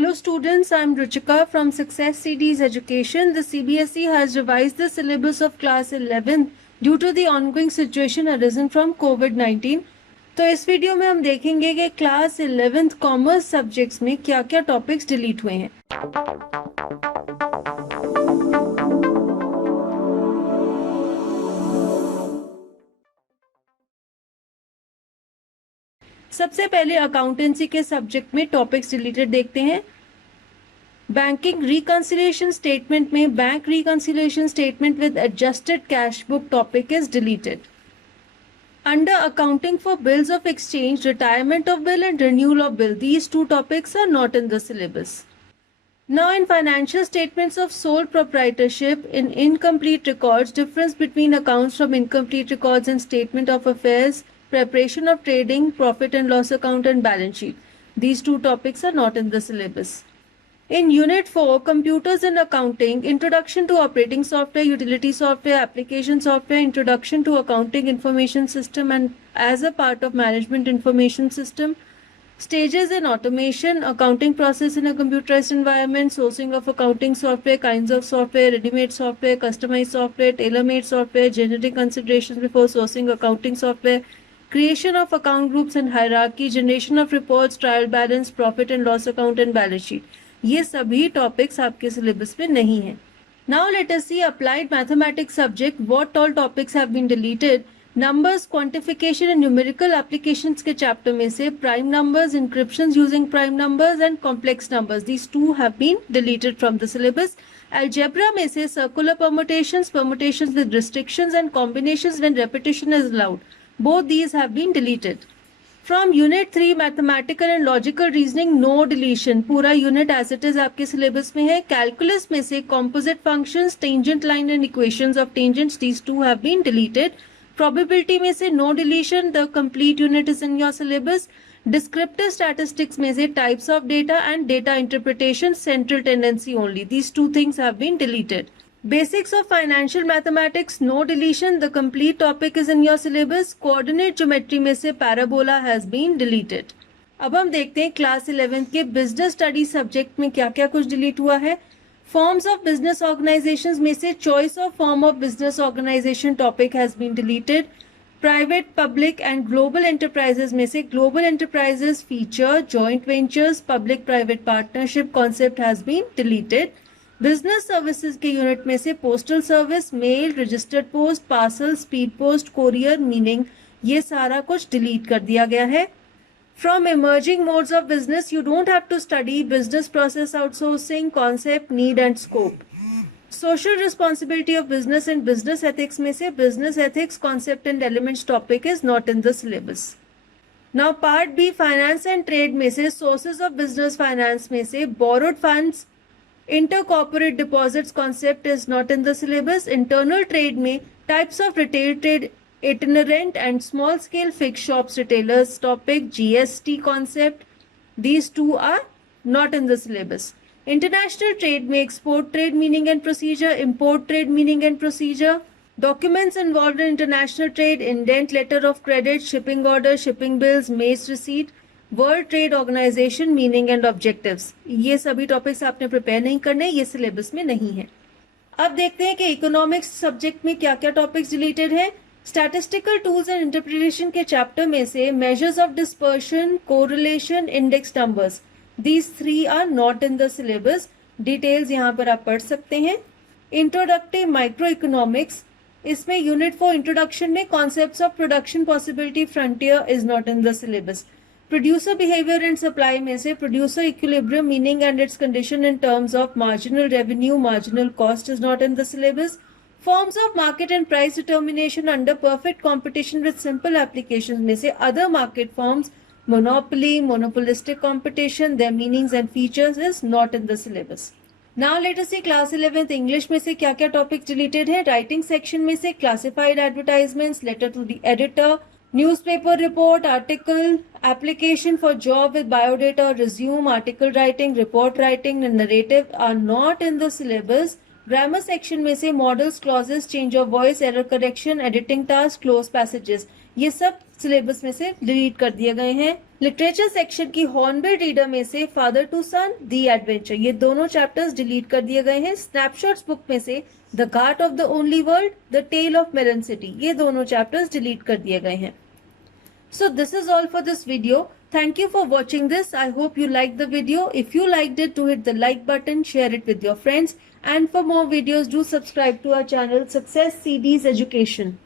Hello students, I am Ruchika from Success Cities Education. The CBSE has revised the syllabus of class 11 due to the ongoing situation arisen from COVID-19. तो इस वीडियो में हम देखेंगे कि class 11th commerce subjects में क्या क्या topics delete हुए हैं। सबसे पहले अकाउंटेंसी के सब्जेक्ट में टॉपिक्स डिलीटेड देखते हैं। बैंकिंग रिकंसिलिएशन स्टेटमेंट में bank reconciliation statement with adjusted cash book topic is deleted. Under accounting for bills of exchange, retirement of bill and renewal of bill, these two topics are not in the syllabus. Now in financial statements of sole proprietorship, in incomplete records, difference between accounts from incomplete records and statement of affairs, preparation of trading, profit and loss account and balance sheet. These two topics are not in the syllabus. In Unit 4, Computers and Accounting, Introduction to Operating Software, Utility Software, Application Software, Introduction to Accounting Information System and as a part of Management Information System, Stages in Automation, Accounting Process in a Computerized Environment, Sourcing of Accounting Software, Kinds of Software, Ready-made Software, Customized Software, Tailor-made Software, Generic Considerations before Sourcing Accounting Software, Creation of Account Groups and Hierarchy, Generation of Reports, Trial Balance, Profit and Loss Account and Balance Sheet. ये सभी टॉपिक्स आपके सिलेबस में नहीं है। Now let us see applied mathematics subject what all topics have been deleted. Numbers, quantification and numerical applications के chapter में से prime numbers, encryptions using prime numbers and complex numbers, these two have been deleted from the syllabus. Algebra में से circular permutations, permutations with restrictions and combinations when repetition is allowed, both these have been deleted. From Unit 3 Mathematical and Logical Reasoning, no deletion, पूरा unit as it is आपके सिलेबस में है। कैलकुलस में से composite functions, tangent line and equations of tangents, these two have been deleted. Probability में से no deletion, the complete unit is in your syllabus. Descriptive statistics में से types of data and data interpretation, central tendency only, these two things have been deleted. Basics of Financial Mathematics, no deletion, the complete topic is in your syllabus. Coordinate Geometry में से Parabola has been deleted. अब हम देखते हैं क्लास 11 के business study subject में क्या क्या कुछ डिलीट हुआ है। फॉर्म्स ऑफ बिजनेस ऑर्गेनाइजेशंस में से choice of form of business organisation topic has been deleted. Private, public and global enterprises में से global enterprises feature, joint ventures, public private partnership concept has been deleted. Business services के unit में से postal service, mail, registered post, parcel, speed post, courier, meaning, ये सारा कुछ delete कर दिया गया है। From emerging modes of business you don't have to study business process outsourcing, concept, need and scope. Social responsibility of business and business ethics में से business ethics concept and elements topic is not in the syllabus. Now part B finance and trade में से sources of business finance में से borrowed funds, Intercorporate deposits concept is not in the syllabus. Internal trade में types of retail trade, itinerant and small scale fixed shops retailers topic, GST concept, these two are not in the syllabus. International trade में export trade meaning and procedure, import trade meaning and procedure, documents involved in international trade, indent, letter of credit, shipping order, shipping bills, maize receipt, world trade organisation meaning and objectives, ये सभी टॉपिक्स आपने प्रिपेयर नहीं करने, ये सिलेबस में नहीं है। अब देखते हैं कि इकोनॉमिक्स सब्जेक्ट में क्या क्या टॉपिक्स डिलीटेड है। स्टैटिस्टिकल टूल्स एंड इंटरप्रिटेशन के चैप्टर में से measures of dispersion, correlation, index numbers, these three are not in the syllabus. Details यहाँ पर आप पढ़ सकते हैं। इंट्रोडक्टिव माइक्रो इकोनॉमिक्स, इसमें यूनिट 4 इंट्रोडक्शन में concepts of production possibility frontier is not in the syllabus. Producer behaviour and supply में से producer equilibrium meaning and its condition in terms of marginal revenue, marginal cost is not in the syllabus. Forms of market and price determination under perfect competition with simple application में से other market forms, monopoly, monopolistic competition, their meanings and features is not in the syllabus. Now let us see class 11th English में से क्या क्या topic deleted है। Writing section में से classified advertisements, letter to the editor, newspaper report, article, application for job with biodata or resume, article writing, report writing and narrative are not in the syllabus. Grammar section में से models, clauses, change of voice, error correction, editing task, close passages, ये सब सिलेबस में से डिलीट कर दिए गए हैं। लिटरेचर सेक्शन की हॉर्नबिल रीडर में से father to son, the adventure, ये दोनों चैप्टर्स डिलीट कर दिए गए हैं। स्नैपशॉट्स बुक में से the ghat of the only world, the tale of melon city, ये दोनों चैप्टर्स डिलीट कर दिए गए हैं। So this is all for this video. Thank you for watching this. I hope you liked the video. If you liked it, do hit the like button, share it with your friends. And for more videos, do subscribe to our channel Success CDs Education.